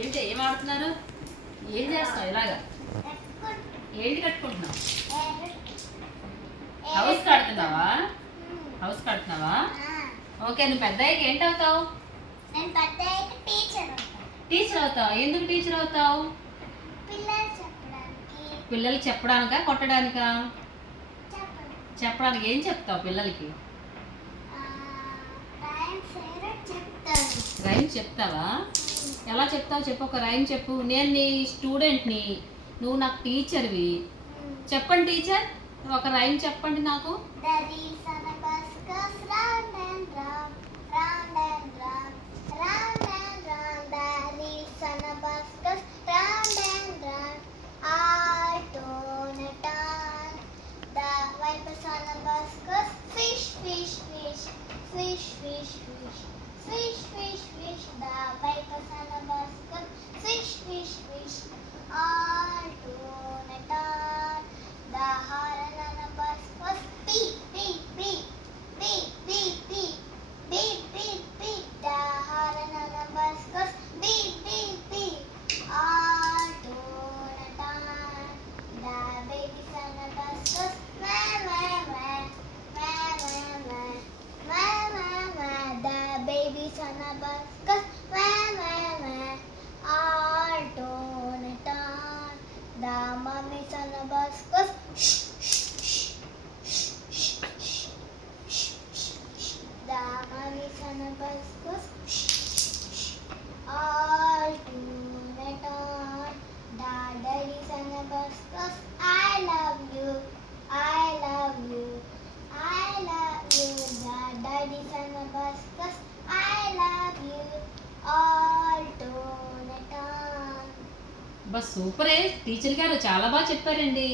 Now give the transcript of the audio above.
ఏంటి ఏం ఆడుతున్నారు? ఏం చేస్తావు ఇలాగా? ఏంటి కట్టుకుంటున్నావు? హౌస్ కడుతున్నావా? హౌస్ కడుతున్నావా? ఓకే, నువ్వు పెద్ద అయ్యాక ఏంటి అవుతావు? టీచర్ అవుతావు. ఎందుకు టీచర్ అవుతావు? పిల్లలకి చెప్పడానికా కొట్టడానికా? చెప్పడానికి. ఏం చెప్తావు పిల్లలకి? రైమ్ చెప్తావా? ఎలా చెప్తావు చెప్పు, ఒక రైమ్ చెప్పు. నేను నీ స్టూడెంట్ని, నువ్వు నాకు టీచర్వి. చెప్పండి టీచర్, ఒక రైమ్ చెప్పండి నాకు. Fish, fish, fish, fish, fish, fish, fish, fish, fish. The vipers on the bus goes fish, fish, fish, all to the dawn. The horn on the bus goes beep, beep, beep, beep, beep, beep, beep, beep, beep. The horn on the bus goes beep, beep, beep, all to the dawn. The babies on the bus goes wah, wah, wah. The babies on the bus goes wah, wah, wah, all tone it on. The mummies on the bus goes shh, shh, shh, shh, shh, shh, shh, shh. The mummies on the bus goes shh, shh, shh, all tone it on. The daddies on the bus goes I love you, I love you, I love you. The daddies on the bus goes I love you, all tone it on. బస్ సూపరే teacher గారు, చాలా బాగా చెప్పారండి.